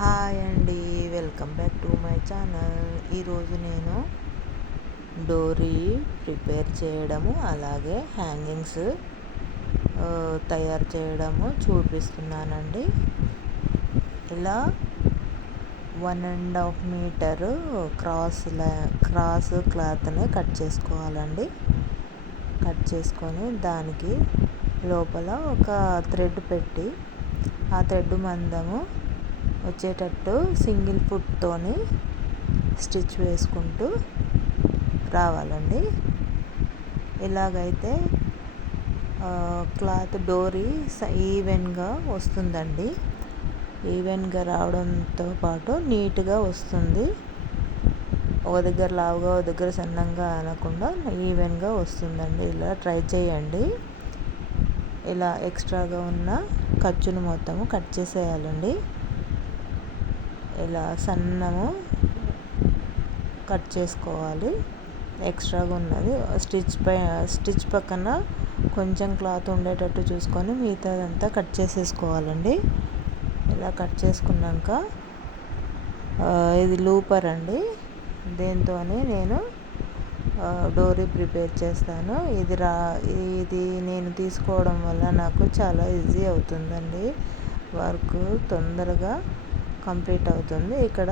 Hi అండి, welcome back to my channel. ఈరోజు నేను డోరీ ప్రిపేర్ చేయడము అలాగే హ్యాంగింగ్స్ తయారు చేయడము చూపిస్తున్నానండి. ఇలా 1.5 మీటరు క్రాస్ క్లాత్ని కట్ చేసుకోవాలండి. కట్ చేసుకొని దానికి లోపల ఒక థ్రెడ్ పెట్టి ఆ థ్రెడ్ మందము వచ్చేటట్టు సింగిల్ ఫుట్తోని స్టిచ్ వేసుకుంటూ రావాలండి. ఇలాగైతే క్లాత్ డోరీ ఈవెన్గా వస్తుందండి. ఈవెన్గా రావడంతో పాటు నీట్గా వస్తుంది. ఒక దగ్గర లావుగా ఒక దగ్గర సన్నంగా అనకుండా ఈవెన్గా వస్తుందండి. ఇలా ట్రై చేయండి. ఇలా ఎక్స్ట్రాగా ఉన్న ఖర్చును మొత్తము కట్ చేసేయాలండి. ఇలా సన్నము కట్ చేసుకోవాలి. ఎక్స్ట్రాగా ఉన్నది స్టిచ్ పక్కన కొంచెం క్లాత్ ఉండేటట్టు చూసుకొని మిగతాదంతా కట్ చేసేసుకోవాలండి. ఇలా కట్ చేసుకున్నాక ఇది లూపర్ అండి. దీంతో నేను డోరీ ప్రిపేర్ చేస్తాను. ఇది నేను తీసుకోవడం వల్ల నాకు చాలా ఈజీ అవుతుందండి. వర్క్ తొందరగా కంప్లీట్ అవుతుంది. ఇక్కడ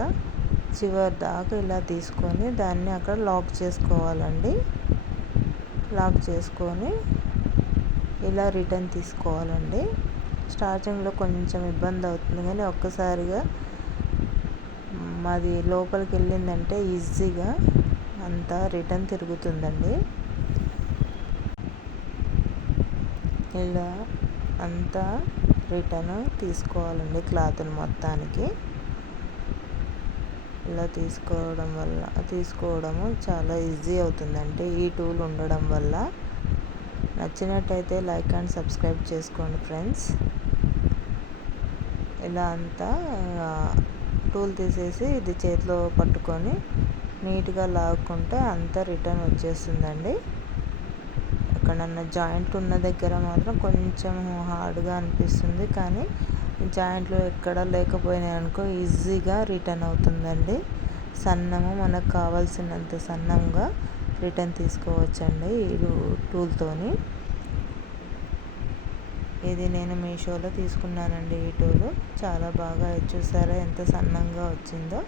చివరి దాకా ఇలా తీసుకొని దాన్ని అక్కడ లాక్ చేసుకోవాలండి. లాక్ చేసుకొని ఇలా రిటర్న్ తీసుకోవాలండి. స్టార్టింగ్లో కొంచెం ఇబ్బంది అవుతుంది, కానీ ఒక్కసారిగా మాది లోపలికి వెళ్ళిందంటే ఈజీగా అంతా రిటర్న్ తిరుగుతుందండి. ఇలా అంతా రిటర్న్ తీసుకోవాలండి. క్లాత్ని మొత్తానికి ఇలా తీసుకోవడము చాలా ఈజీ అవుతుందండి ఈ టూల్ ఉండడం వల్ల. నచ్చినట్టయితే లైక్ అండ్ సబ్స్క్రైబ్ చేసుకోండి ఫ్రెండ్స్. ఇలా అంతా టూల్ తీసేసి ఇది చేతిలో పట్టుకొని నీట్గా లాక్కుంటే అంతా రిటర్న్ వచ్చేస్తుందండి. ఎక్కడన్నా జాయింట్ ఉన్న దగ్గర మాత్రం కొంచెం హార్డ్గా అనిపిస్తుంది, కానీ జాయింట్లు ఎక్కడ లేకపోయినాయి అనుకో ఈజీగా రిటర్న్ అవుతుందండి. సన్నము మనకు కావాల్సినంత సన్నంగా రిటర్న్ తీసుకోవచ్చండి ఈ టూల్తోని. ఇది నేను మీషోలో తీసుకున్నానండి. ఈ టూలు చాలా బాగా చూసారా ఎంత సన్నంగా వచ్చిందో.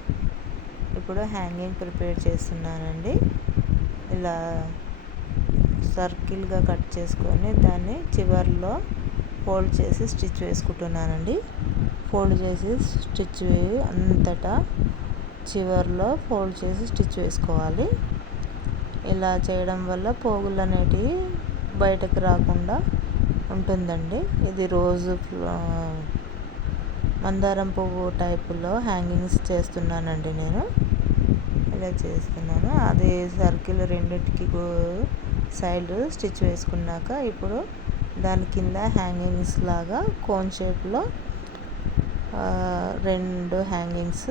ఇప్పుడు హ్యాంగింగ్ ప్రిపేర్ చేస్తున్నానండి. ఇలా సర్కిల్గా కట్ చేసుకొని దాన్ని చివర్లో ఫోల్డ్ చేసి స్టిచ్ వేసుకుంటున్నానండి. ఫోల్డ్ చేసి స్టిచ్ అంతటా చివర్లో ఫోల్డ్ చేసి స్టిచ్ వేసుకోవాలి. ఇలా చేయడం వల్ల పోగులు అనేటివి బయటకు రాకుండా ఉంటుందండి. ఇది రోజు మందారం పువ్వు టైపులో హ్యాంగింగ్స్ చేస్తున్నానండి నేను. ఇలా చేస్తున్నాను. అది సర్కిల్ రెండింటికి సైడ్ స్టిచ్ వేసుకున్నాక ఇప్పుడు దాని కింద హ్యాంగింగ్స్ లాగా కోన్ షేప్లో 2 హ్యాంగింగ్స్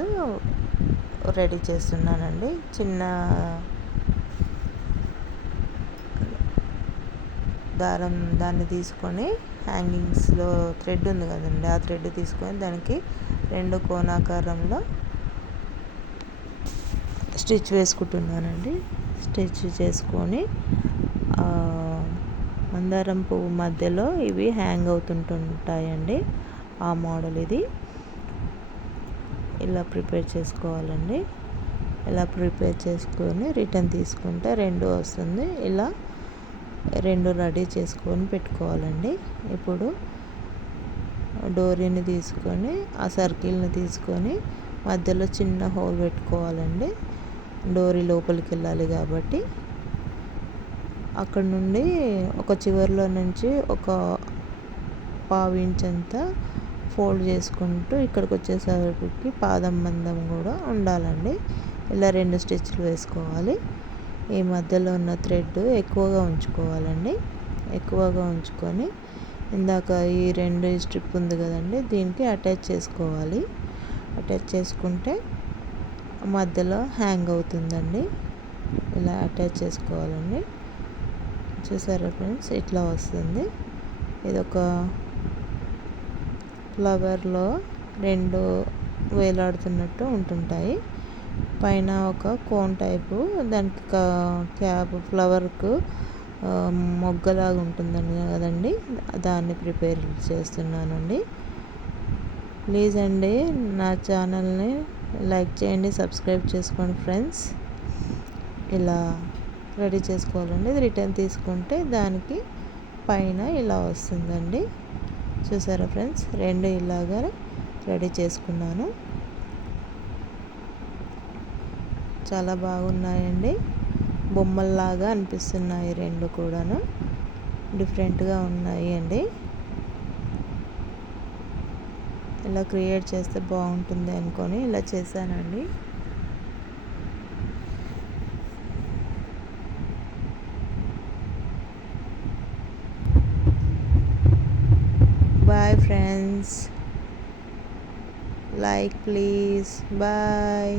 రెడీ చేస్తున్నానండి. చిన్న దాన్ని తీసుకొని హ్యాంగింగ్స్లో థ్రెడ్ ఉంది కదండి, ఆ థ్రెడ్ తీసుకొని దానికి 2 కోణాకారంలో స్టిచ్ వేసుకుంటున్నానండి. స్టిచ్ చేసుకొని మందారం పువ్వు మధ్యలో ఇవి హ్యాంగ్ అవుతుంటాయండి. ఆ మోడల్ ఇది. ఇలా ప్రిపేర్ చేసుకోవాలండి. ఇలా ప్రిపేర్ చేసుకొని రిటర్న్ తీసుకుంటే 2 వస్తుంది. ఇలా 2 రెడీ చేసుకొని పెట్టుకోవాలండి. ఇప్పుడు డోరీని తీసుకొని ఆ సర్కిల్ని తీసుకొని మధ్యలో చిన్న హోల్ పెట్టుకోవాలండి. డోరీ లోపలికి వెళ్ళాలి కాబట్టి అక్కడ నుండి ఒక చివర్లో నుంచి ఒక 1/2 ఇంచ్ అంతా ఫోల్డ్ చేసుకుంటూ ఇక్కడికి వచ్చేసరికి పాదం మందం కూడా ఉండాలండి. ఇలా 2 స్టిచ్లు వేసుకోవాలి. ఈ మధ్యలో ఉన్న థ్రెడ్ ఎక్కువగా ఉంచుకోవాలండి. ఎక్కువగా ఉంచుకొని ఇందాక ఈ 2 స్ట్రిప్ ఉంది కదండి, దీనికి అటాచ్ చేసుకోవాలి. అటాచ్ చేసుకుంటే మధ్యలో హ్యాంగ్ అవుతుందండి. ఇలా అటాచ్ చేసుకోవాలండి. చూసారా ఫ్రెండ్స్, ఇట్లా వస్తుంది. ఇదొక ఫ్లవర్లో 2 వేలాడుతున్నట్టు ఉంటుంటాయి. పైన ఒక కోన్ టైపు, దానికి క్యాప్ ఫ్లవర్కు మొగ్గలాగా ఉంటుందని కదండి, దాన్ని ప్రిపేర్ చేస్తున్నానండి. ప్లీజ్ అండి నా ఛానల్ని లైక్ చేయండి, సబ్స్క్రైబ్ చేసుకోండి ఫ్రెండ్స్. ఇలా రెడీ చేసుకోవాలండి. ఇది రిటర్న్ తీసుకుంటే దానికి పైన ఇలా వస్తుందండి. చూసారా ఫ్రెండ్స్, రెండు ఇలాగా రెడీ చేసుకున్నాను. చాలా బాగున్నాయండి, బొమ్మల్లాగా అనిపిస్తున్నాయి రెండు కూడాను, డిఫరెంట్గా ఉన్నాయి అండి. ఇలా క్రియేట్ చేస్తే బాగుంటుంది అనుకొని ఇలా చేశానండి. Bye friends, like please, bye.